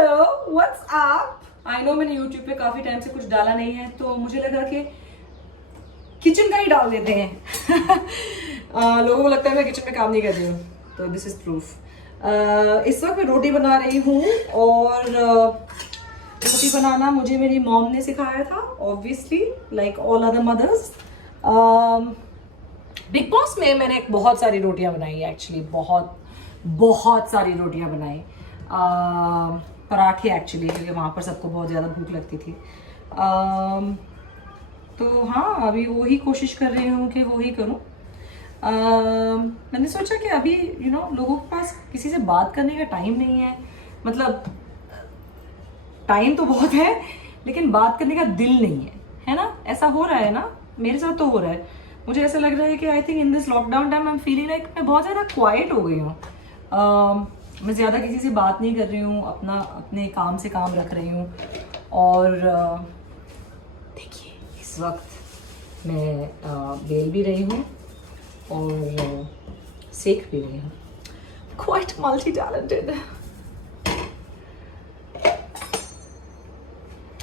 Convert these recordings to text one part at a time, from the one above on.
Hello what's up. I know मैंने YouTube पे काफी टाइम से कुछ डाला नहीं है, तो मुझे लगा कि किचन का ही डाल देते हैं। लोगों को लगता है मैं किचन में काम नहीं कर रही हूँ, तो दिस इज प्रूफ। इस वक्त मैं रोटी बना रही हूँ, और रोटी बनाना मुझे मेरी मॉम ने सिखाया था, obviously like all other mothers. Bigg Boss में मैंने बहुत सारी रोटियां बनाई, एक्चुअली बहुत सारी रोटियां बनाई। पराठे एक्चुअली, क्योंकि वहाँ पर सबको बहुत ज़्यादा भूख लगती थी। तो हाँ, अभी वही कोशिश कर रही हूँ कि वही करूँ। मैंने सोचा कि अभी लोगों के पास किसी से बात करने का टाइम नहीं है। मतलब टाइम तो बहुत है, लेकिन बात करने का दिल नहीं है ना? ऐसा हो रहा है ना, मेरे साथ तो हो रहा है। मुझे ऐसा लग रहा है कि I think in this lockdown time I am feeling like मैं बहुत ज़्यादा क्वाइट हो गई हूँ। मैं ज़्यादा किसी से बात नहीं कर रही हूँ, अपने काम से काम रख रही हूँ। और देखिए, इस वक्त मैं बेल भी रही हूँ और सेक भी रही हूँ। Quite multi talented.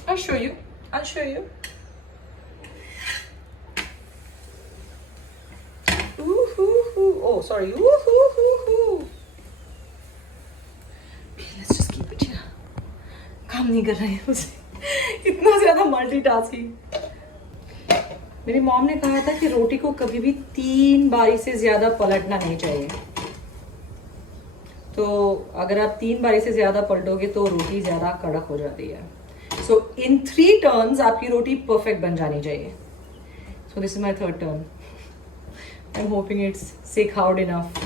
I'll show you. Oh, sorry. Let's just keep it here. काम नहीं कर रहे हैं मुझे इतना ज्यादा मल्टीटास्किंग। मेरी मॉम ने कहा था कि रोटी को कभी भी 3 बारी से ज्यादा पलटना नहीं चाहिए। तो अगर आप 3 बारी से ज्यादा पलटोगे तो रोटी ज्यादा कड़क हो जाती है। सो इन 3 टर्न्स आपकी रोटी परफेक्ट बन जानी चाहिए। So this is my 3rd turn. I am hoping it's सेक हार्ड इनफ।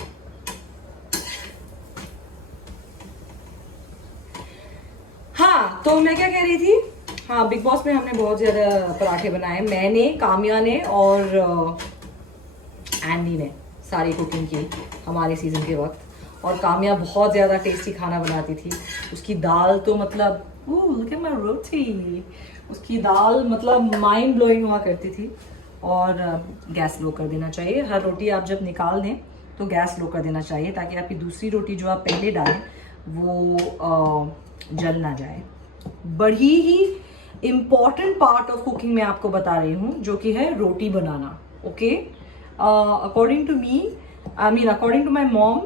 हाँ, तो मैं क्या कह रही थी? हाँ, बिग बॉस में हमने बहुत ज्यादा पराठे बनाए। मैंने, काम्या ने और एंडी ने सारी कुकिंग की हमारे सीजन के वक्त। और काम्या बहुत ज्यादा टेस्टी खाना बनाती थी। उसकी दाल तो मतलब लुक एट माय रोटी। उसकी दाल मतलब माइंड ब्लोइंग हुआ करती थी। और गैस लो कर देना चाहिए। हर रोटी आप जब निकाल दें तो गैस लो कर देना चाहिए, ताकि आपकी दूसरी रोटी जो आप पहले डालें वो जल ना जाए। बड़ी ही इम्पॉर्टेंट पार्ट ऑफ कुकिंग मैं आपको बता रही हूँ, जो कि है रोटी बनाना। Okay, according to me, according to my mom,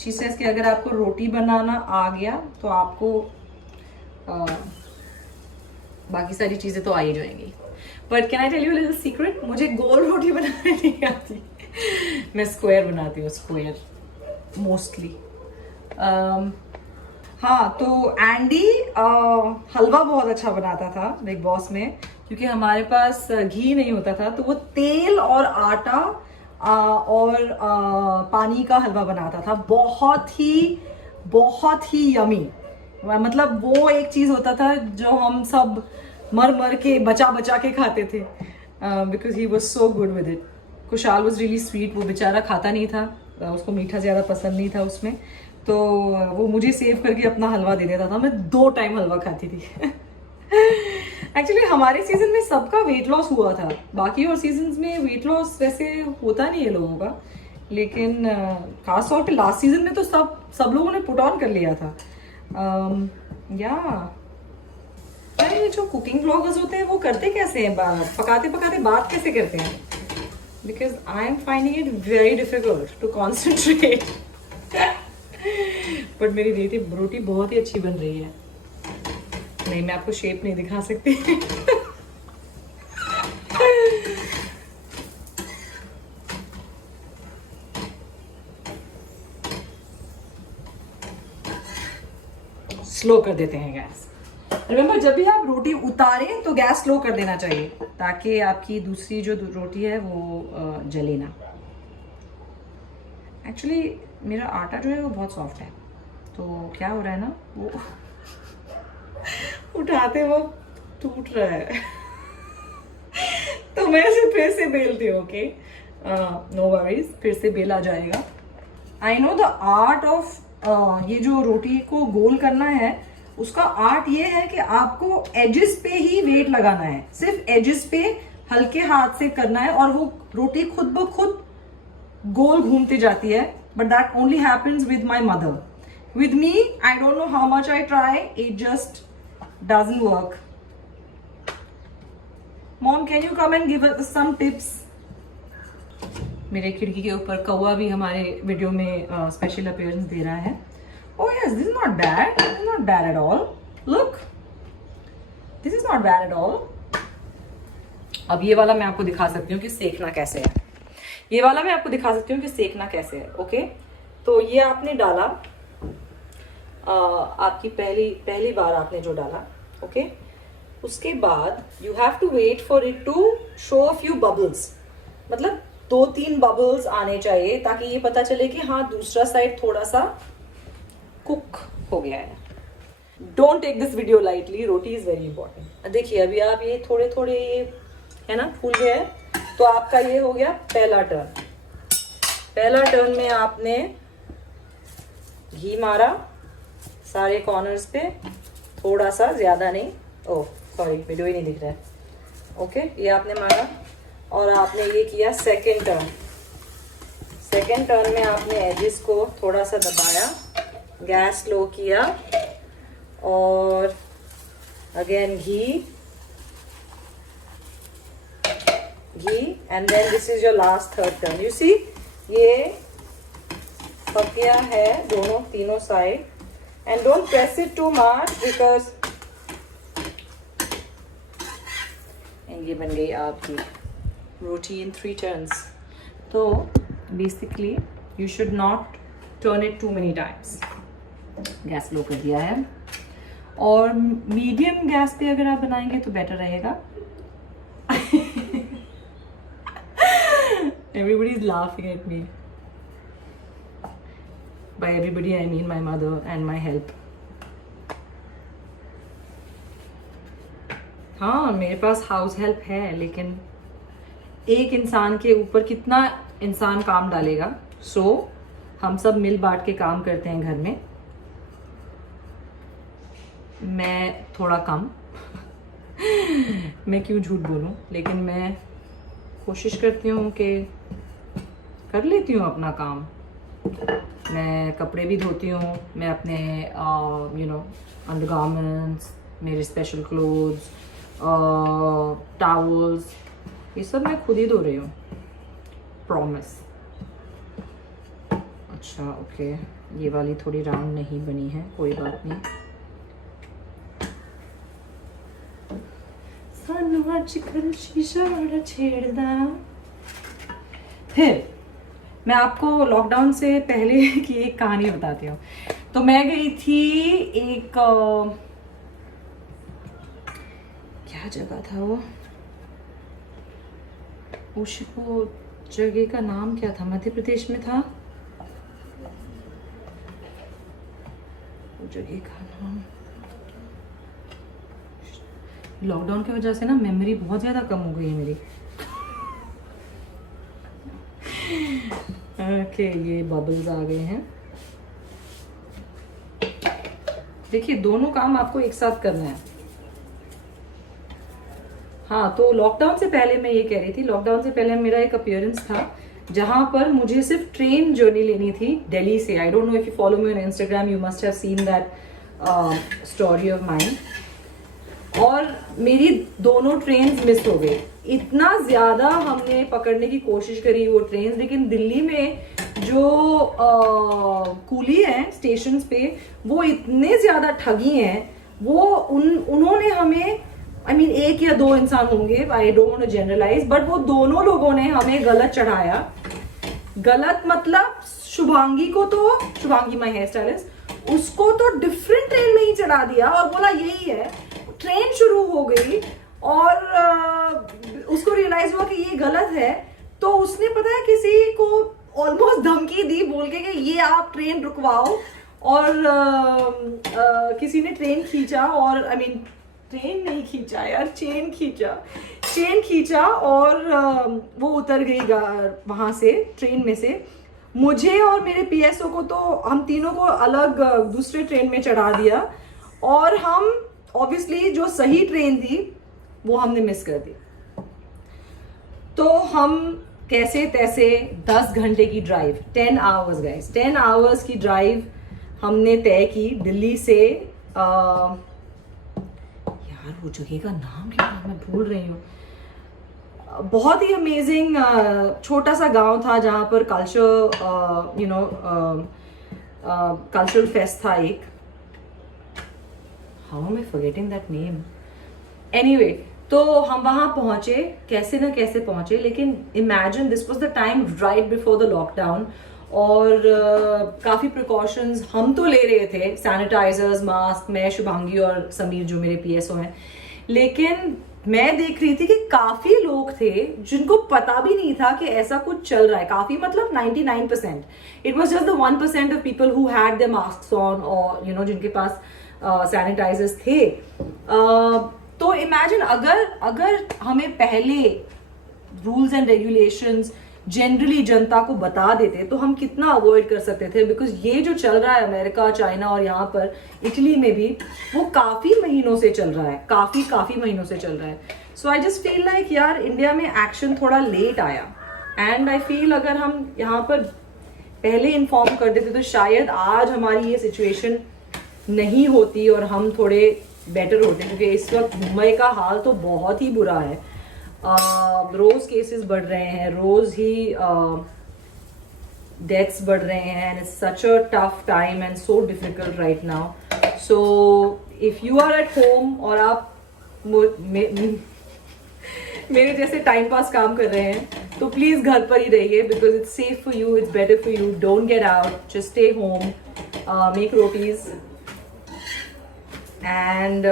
she says कि अगर आपको रोटी बनाना आ गया तो आपको बाकी सारी चीज़ें तो आ ही जाएंगी। But can I tell you little secret? मुझे गोल रोटी बनाने नहीं आती। मैं स्क्वायर बनाती हूँ, स्क्वायर मोस्टली। हाँ, तो एंडी हलवा बहुत अच्छा बनाता था बिग बॉस में, क्योंकि हमारे पास घी नहीं होता था। तो वो तेल और आटा और पानी का हलवा बनाता था। बहुत ही यमी। मतलब वो एक चीज होता था जो हम सब मर के बचा के खाते थे, because he was so good with it. Kushal was really sweet. वो बेचारा खाता नहीं था, उसको मीठा ज़्यादा पसंद नहीं था उसमें, तो वो मुझे सेव करके अपना हलवा दे देता था। मैं 2 टाइम हलवा खाती थी। एक्चुअली हमारे सीजन में सबका वेट लॉस हुआ था। बाकी और सीजन्स में वेट लॉस वैसे होता नहीं है लोगों का, लेकिन खास तौर पे लास्ट सीजन में तो सब लोगों ने पुट ऑन कर लिया था। ये जो कुकिंग ब्लॉगर्स होते हैं वो करते कैसे हैं? पकाते बात कैसे करते हैं? Because I am finding it very difficult to concentrate. But मेरी रोटी बहुत ही अच्छी बन रही है। नहीं, मैं आपको शेप नहीं दिखा सकती। स्लो कर देते हैं गैस। रिमेंबर, जब भी आप रोटी उतारें तो गैस स्लो कर देना चाहिए, ताकि आपकी दूसरी जो रोटी है वो जले ना। एक्चुअली मेरा आटा जो है वो बहुत सॉफ्ट है, तो क्या हो रहा है ना, वो उठाते वक्त टूट रहा है। तो मैं इसे फिर से बेलती हूँ। ओके, नो वरीज, फिर से बेला जाएगा। I know the art of ये जो रोटी को गोल करना है, उसका आर्ट ये है कि आपको एजेस पे ही वेट लगाना है। सिर्फ एजेस पे हल्के हाथ से करना है, और वो रोटी खुद ब खुद गोल घूमती जाती है। But that only happens with my mother. With me, I don't know how much I try, it just doesn't work. Mom, can you come and give us some tips? मेरे खिड़की के ऊपर कौवा भी हमारे वीडियो में स्पेशल अपीयरेंस दे रहा है. Oh yes, this is not bad. This is not bad at all. Look, this is not bad at all. अब ये वाला मैं आपको दिखा सकती हूँ कि सेकना कैसे है. ये वाला मैं आपको दिखा सकती हूँ कि सेकना कैसे है. ओके, तो ये आपने डाला, आपकी पहली बार आपने जो डाला. ओके, उसके बाद you have to wait for it to show a few bubbles. मतलब 2-3 बबल्स आने चाहिए ताकि ये पता चले कि हाँ दूसरा साइड थोड़ा सा कुक हो गया है. Don't take this video lightly, roti is very important. देखिए अभी आप ये थोड़े थोड़े ये है ना फूल गया है, तो आपका ये हो गया पहला टर्न. पहला टर्न में आपने घी मारा सारे कॉर्नर्स पे, थोड़ा सा, ज्यादा नहीं. ओह सॉरी, वीडियो ही नहीं दिख रहा है. ओके, ये आपने मारा और आपने ये किया सेकेंड टर्न. सेकेंड टर्न में आपने एजेस को थोड़ा सा दबाया, गैस लो किया और अगेन घी and then this is your last third turn. You see ये पक गया है दोनों तीनों side. And don't press it too much because ये बन गई आपकी रोटी इन 3 टर्न्स. तो basically you should not turn it too many times. Gas low कर दिया है और मीडियम गैस पे अगर आप बनाएंगे तो बेटर रहेगा. Everybody is laughing at me. By everybody I mean my mother and my help. हाँ, मेरे पास हाउस हेल्प है, लेकिन एक इंसान के ऊपर कितना इंसान काम डालेगा. सो हम सब मिल बांट के काम करते हैं घर में. मैं थोड़ा कम मैं क्यों झूठ बोलूं, लेकिन मैं कोशिश करती हूँ कि कर लेती हूँ अपना काम. मैं कपड़े भी धोती हूँ, मैं अपने अंडरगारमेंट्स, मेरे स्पेशल क्लोथ्स, टावल्स, ये सब मैं खुद ही धो रही हूँ. प्रॉमिस. अच्छा ओके, ये वाली थोड़ी राउंड नहीं बनी है, कोई बात नहीं. शीशा छेड़दा. फिर मैं आपको लॉकडाउन से पहले की एक कहानी बताती हूँ. तो मैं गई थी एक क्या जगह था वो जगह का नाम क्या था, मध्य प्रदेश में था जगह का नाम. लॉकडाउन की वजह से ना मेमोरी बहुत ज़्यादा कम हो गई है मेरी. ओके, ये बबल्स आ गए हैं. देखिए दोनों काम आपको एक साथ करना है. हाँ, तो लॉकडाउन से पहले मैं ये कह रही थी, लॉकडाउन से पहले मेरा एक अपीयरेंस था जहां पर मुझे सिर्फ ट्रेन जर्नी लेनी थी दिल्ली से. I don't know if you follow me on Instagram, you must have seen that story of mine. और मेरी दोनों ट्रेन्स मिस हो गई. इतना ज्यादा हमने पकड़ने की कोशिश करी वो ट्रेन, लेकिन दिल्ली में जो कूली हैं स्टेशंस पे वो इतने ज्यादा ठगी हैं. वो उन्होंने हमें एक या दो इंसान होंगे, I don't want to generalise, but वो दोनों लोगों ने हमें गलत चढ़ाया. गलत मतलब शुभांगी माई हेयर स्टाइलिस्ट, उसको तो डिफरेंट ट्रेन में ही चढ़ा दिया और बोला यही है. ट्रेन शुरू हो गई और उसको रियलाइज हुआ कि ये गलत है, तो उसने पता है किसी को ऑलमोस्ट धमकी दी बोल के कि ये आप ट्रेन रुकवाओ. और किसी ने ट्रेन खींचा और ट्रेन नहीं खींचा यार, चेन खींचा और वो उतर गई वहां से, ट्रेन में से. मुझे और मेरे पीएसओ को तो हम तीनों को अलग दूसरे ट्रेन में चढ़ा दिया और हम ऑब्वियसली जो सही ट्रेन थी वो हमने मिस कर दी. तो हम कैसे तैसे 10 घंटे की ड्राइव, 10 आवर्स गाइस, 10 आवर्स की ड्राइव हमने तय की दिल्ली से यार वो जगह का नाम क्या था, मैं भूल रही हूँ। बहुत ही अमेजिंग छोटा सा गांव था जहाँ पर कल्चरल फेस्ट था एक। How am I forgetting that name. Anyway, तो हम वहां पहुंचे, कैसे ना कैसे पहुंचे, लेकिन imagine this was the time right before the lockdown, और काफी प्रिकॉशंस हम तो ले रहे थे, सैनिटाइजर्स, मास्क, मैं, शुभांगी और समीर जो मेरे पीएसओ हैं। लेकिन मैं देख रही थी कि काफी लोग थे जिनको पता भी नहीं था कि ऐसा कुछ चल रहा है। काफी मतलब 99%, it was just the 1% of people who had there masks on, और जिनके पास सैनिटाइजर्स थे। तो इमेजिन अगर हमें पहले रूल्स एंड रेगुलेशंस जनरली जनता को बता देते तो हम कितना अवॉइड कर सकते थे। बिकॉज ये जो चल रहा है अमेरिका, चाइना और यहाँ पर इटली में भी, वो काफी महीनों से चल रहा है, काफी महीनों से चल रहा है। सो आई जस्ट फील लाइक यार इंडिया में एक्शन थोड़ा लेट आया, एंड आई फील अगर हम यहाँ पर पहले इन्फॉर्म कर देते तो शायद आज हमारी ये सिचुएशन नहीं होती और हम थोड़े बेटर होते, क्योंकि इस वक्त मुंबई का हाल तो बहुत ही बुरा है। रोज केसेस बढ़ रहे हैं, रोज ही डेथ्स बढ़ रहे हैं, and it's such a tough time and so difficult right now. So if you are at home और आप मेरे जैसे टाइम पास काम कर रहे हैं तो प्लीज घर पर ही रहिए, because it's safe for you, it's better for you. Don't get out, just stay home, make rotis and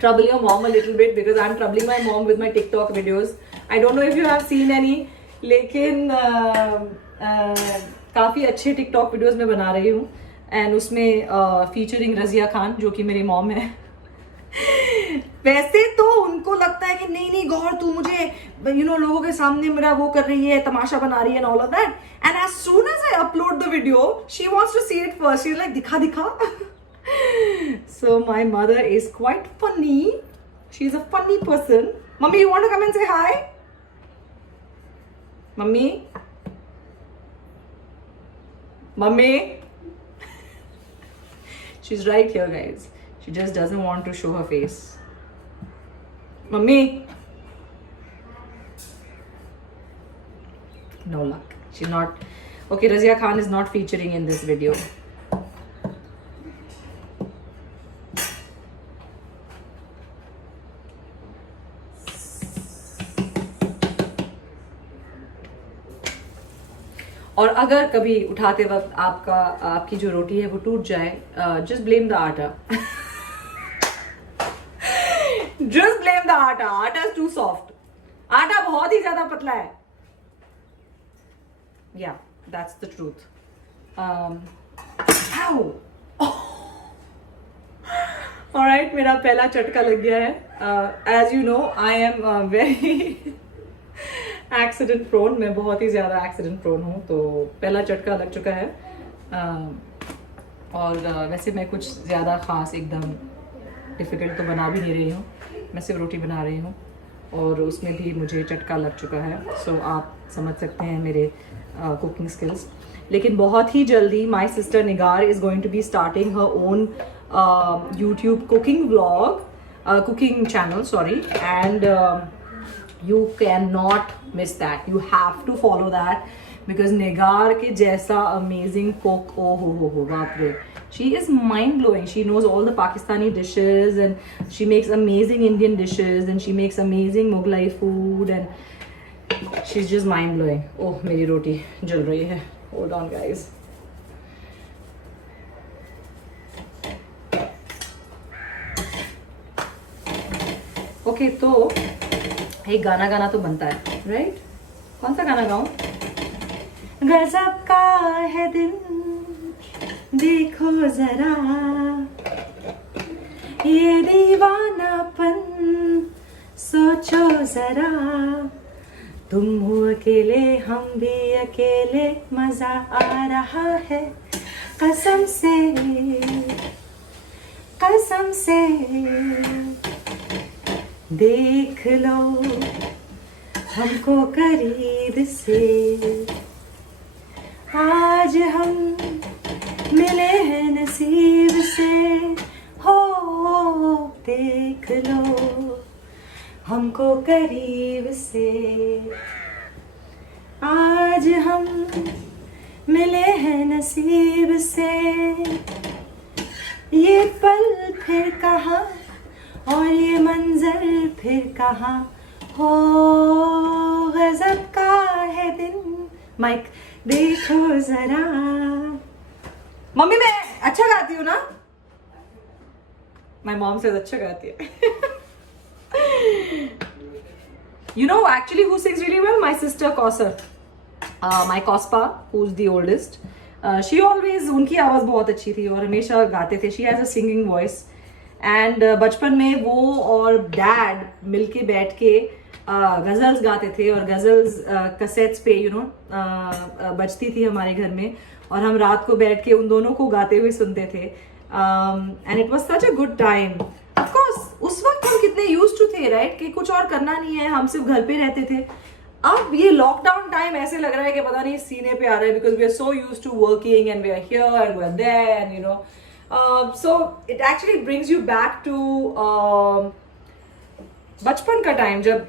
trouble your mom a little bit, because I'm troubling my mom with my TikTok videos. I don't know if you have seen any, लेकिन काफ़ी अच्छे TikTok videos मैं बना रही हूँ, and उसमें featuring Razia Khan जो कि मेरी मॉम है। वैसे तो उनको लगता है कि नहीं गौर तू मुझे लोगों के सामने मेरा वो कर रही है, तमाशा बना रही है, and all of that. And as soon as I upload the video, she wants to see it first. She's like दिखा So my mother is quite funny. She's a funny person. Mummy, you want to come and say hi? Mummy? She's right here, guys. She just doesn't want to show her face. Mummy? No luck. She's not. Okay, Razia Khan is not featuring in this video. और अगर कभी उठाते वक्त आपकी जो रोटी है वो टूट जाए, जस्ट ब्लेम द आटा। जस्ट ब्लेम द आटा। आटा इज टू सॉफ्ट। आटा बहुत ही ज्यादा पतला है। या दैट्स द ट्रूथ। ऑलराइट, मेरा पहला चटका लग गया है। As you know I am very accident prone, मैं बहुत ही ज़्यादा एक्सीडेंट प्रोन हूँ, तो पहला चटका लग चुका है। और वैसे मैं कुछ ज़्यादा ख़ास एकदम डिफ़िकल्ट तो बना भी नहीं रही हूँ, मैं सिर्फ रोटी बना रही हूँ, और उसमें भी मुझे चटका लग चुका है। सो आप समझ सकते हैं मेरे कुकिंग स्किल्स। लेकिन बहुत ही जल्दी my sister Nigar is going to be starting her own YouTube cooking vlog, cooking channel, sorry, and you cannot miss that. You have to follow that, because Nigar के जैसा amazing cook, oh ho बाप रे, she is mind blowing. She knows all the Pakistani dishes, and she makes amazing Indian dishes, and she makes amazing Mughlai food, and she's just mind blowing. Oh, मेरी रोटी जल रही है, hold on guys. Okay, तो एक गाना तो बनता है, राइट? कौन सा गाना गाऊं? गजब का है दिन देखो जरा, ये दीवानापन सोचो जरा, तुम हो अकेले हम भी अकेले, मजा आ रहा है कसम से देख लो हमको करीब से, आज हम मिले हैं नसीब से, हो देख लो हमको करीब से, आज हम मिले हैं नसीब से, ये पल फिर कहाँ और ये मंजर फिर कहाँ, हो गजब का है दिन। माइक देखो जरा। मम्मी मैं अच्छा गाती हूँ ना? माय मॉम से अच्छा गाती है। You know actually who sings really well? My sister Kausar, my Kospa, who's the oldest. She always, उनकी आवाज़ बहुत अच्छी थी और हमेशा गाते थे. She has a singing voice. And बचपन में वो और डैड मिलके बैठ के गज़ल्स गाते थे और गज़ल्स कैसेट्स पे बजती थी हमारे घर में और हम रात को बैठ के उन दोनों को गाते हुए सुनते थे. And it was such a good time. Of course उस वक्त हम कितने यूज्ड टू थे, राइट, कि कुछ और करना नहीं है, हम सिर्फ घर पे रहते थे. अब ये लॉकडाउन टाइम ऐसे लग रहा है कि पता नहीं सीने पे आ रहा है, because we are so used to working and we are here and we are there and so it actually brings you back to बचपन का टाइम, जब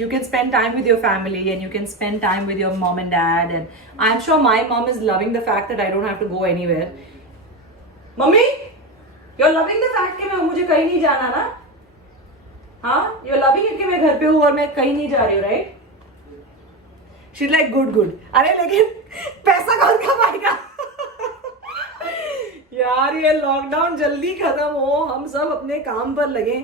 you can spend time with your family and you can spend time with your mom and dad, and I'm sure my mom is loving the fact that I don't have to go anywhere. Mummy, you're loving the fact कि मुझे कहीं नहीं जाना ना? हाँ, you're loving it कि मैं घर पे हूँ और मैं कहीं नहीं जा रही हूँ, right? She's like good. अरे लेकिन पैसा कौन कमाएगा? यार ये लॉकडाउन जल्दी खत्म हो, हम सब अपने काम पर लगे.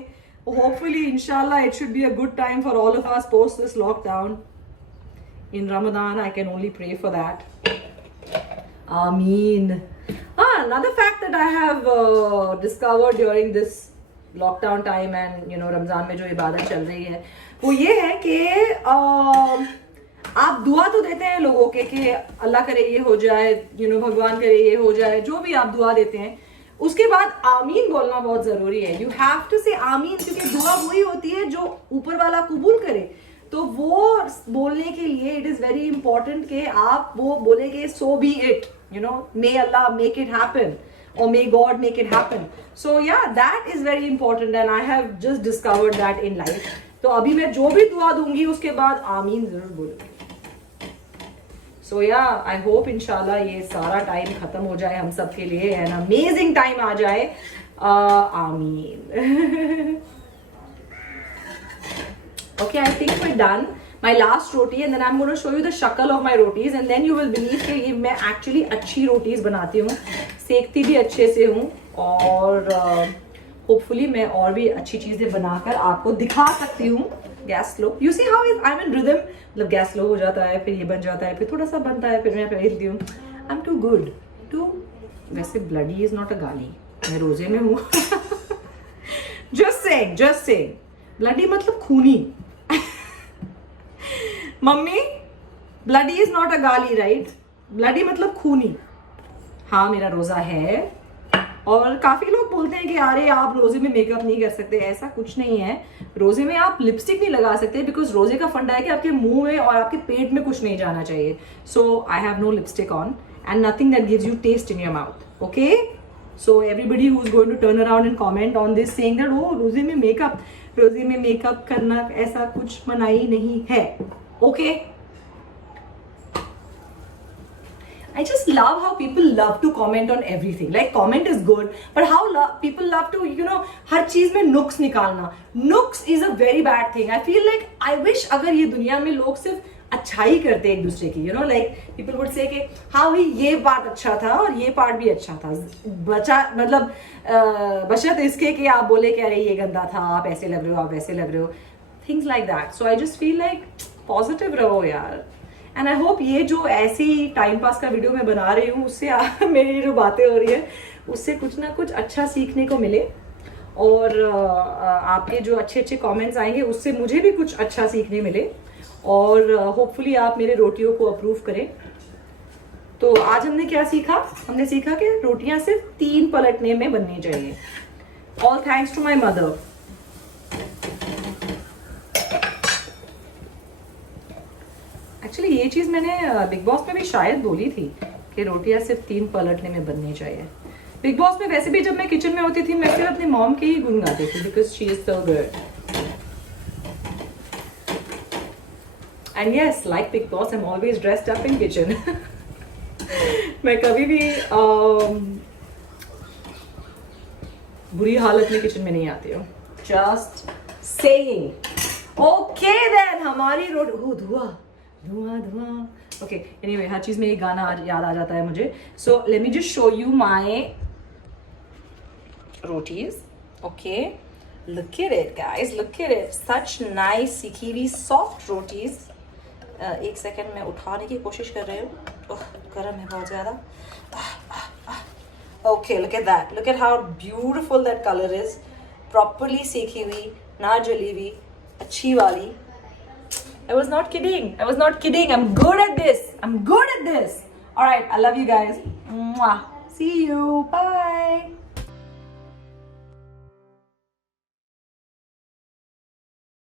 होपफुली इंशाल्लाह it should be a good time for all of us post this lockdown. In Ramzan I can only pray for that. आमीन. Another fact that I have discovered during this lockdown time and Ramzan में जो इबादत चल रही है वो ये है कि आप दुआ तो देते हैं लोगों के कि अल्लाह करे ये हो जाए, भगवान करे ये हो जाए, जो भी आप दुआ देते हैं, उसके बाद आमीन बोलना बहुत जरूरी है. यू हैव टू से आमीन, क्योंकि दुआ वही होती है जो ऊपर वाला कबूल करे. तो वो बोलने के लिए इट इज वेरी इंपॉर्टेंट कि आप वो बोलेंगे so be it, may Allah make it happen or may God make it happen. So yeah, that is very important and I have just discovered that in life. तो अभी मैं जो भी दुआ दूंगी उसके बाद आमीन जरूर बोलूंगी. So yeah, I hope इंशाल्लाह ये सारा टाइम खत्म हो जाए हम सब के लिए and amazing टाइम आ जाए. आमीन. Okay, I think we're done. My last roti and then I'm going to show you the शक्ल of my rotis and then you will believe कि ये मैं actually अच्छी रोटीज बनाती हूँ, सेकती भी अच्छे से हूँ और होपफुली मैं और भी अच्छी चीजें बनाकर आपको दिखा सकती हूँ. Gas slow, you see how I am in rhythm, मतलब गैस स्लो हो जाता है, फिर ये बन जाता है, फिर थोड़ा सा बनता है, फिर मैं फेंकती हूँ. I am too good too. वैसे ब्लडी इज नॉट अ गाली, मैं रोजे में हूँ. जस्ट सेइंग ब्लडी मतलब खूनी. Mummy, bloody is not a गाली, राइट? ब्लडी मतलब खूनी. हाँ, मेरा रोजा है और काफी लोग बोलते हैं कि अरे आप रोजे में मेकअप नहीं कर सकते. ऐसा कुछ नहीं है. रोजे में आप लिपस्टिक नहीं लगा सकते बिकॉज रोजे का फंडा है कि आपके मुंह में और आपके पेट में कुछ नहीं जाना चाहिए. So I have no lipstick on and nothing that gives you taste in your mouth. Okay, so everybody who is going to turn around and comment on this saying that ओ रोजे में मेकअप करना ऐसा कुछ मनाही नहीं है. Okay, I just love how people love to comment on everything. Like comment is good, but how people love to, हर चीज में नुक्स निकालना. नुक्स is a very bad thing. I feel like I wish अगर ये दुनिया में लोग सिर्फ अच्छाई करते एक दूसरे की, like people would say कि हाँ भाई ये पार्ट अच्छा था और ये पार्ट भी अच्छा था. मतलब बशर्त इसके कि आप बोले कि अरे ये गंदा था, आप ऐसे लग रहे हो, आप वैसे लग रहे हो. Things like that. So I just feel like positive रहो यार. एंड आई होप ये जो ऐसी टाइम पास का वीडियो मैं बना रही हूँ उससे मेरी जो बातें हो रही है उससे कुछ ना कुछ अच्छा सीखने को मिले और आपके जो अच्छे कमेंट्स आएंगे उससे मुझे भी कुछ अच्छा सीखने मिले और होपफुली आप मेरे रोटियों को अप्रूव करें. तो आज हमने क्या सीखा? हमने सीखा कि रोटियां सिर्फ 3 पलटने में बननी चाहिए. All thanks to my mother. Actually ये चीज मैंने बिग बॉस में भी शायद बोली थी कि रोटियां सिर्फ 3 पलटने में बननी चाहिए। बिग बॉस में वैसे भी जब मैं किचन में होती थी मैं सिर्फ अपनी मॉम के ही गुण गाती थी because she is so good. And yes, like big boss I am always dressed up in kitchen. मैं कभी भी बुरी हालत में किचन में नहीं आती हूँ। Just saying. ओके देन, हमारी रोटी, ओह धुआं धुआं धुआं। ओके, एनीवे हर चीज में एक गाना याद आ जाता है मुझे। So let me just show you my rotis. Okay, look at it guys, look at it, such nice सीखी हुई सॉफ्ट रोटीज। एक सेकेंड में उठाने की कोशिश कर रही हूँ, गर्म है बहुत ज्यादा। Okay, look at that, look at how beautiful that color is, properly सेखी हुई, ना जली हुई, अच्छी वाली। I was not kidding, I'm good at this, alright, I love you guys, mwah, see you, bye।